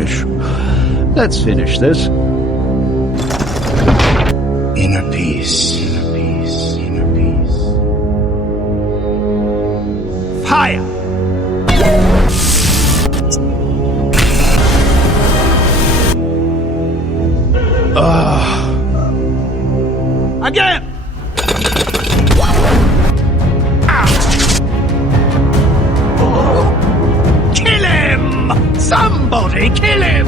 wish. Let's finish this. Inner peace. Inner peace. Inner peace. Fire! Again! Kill him! Somebody kill him!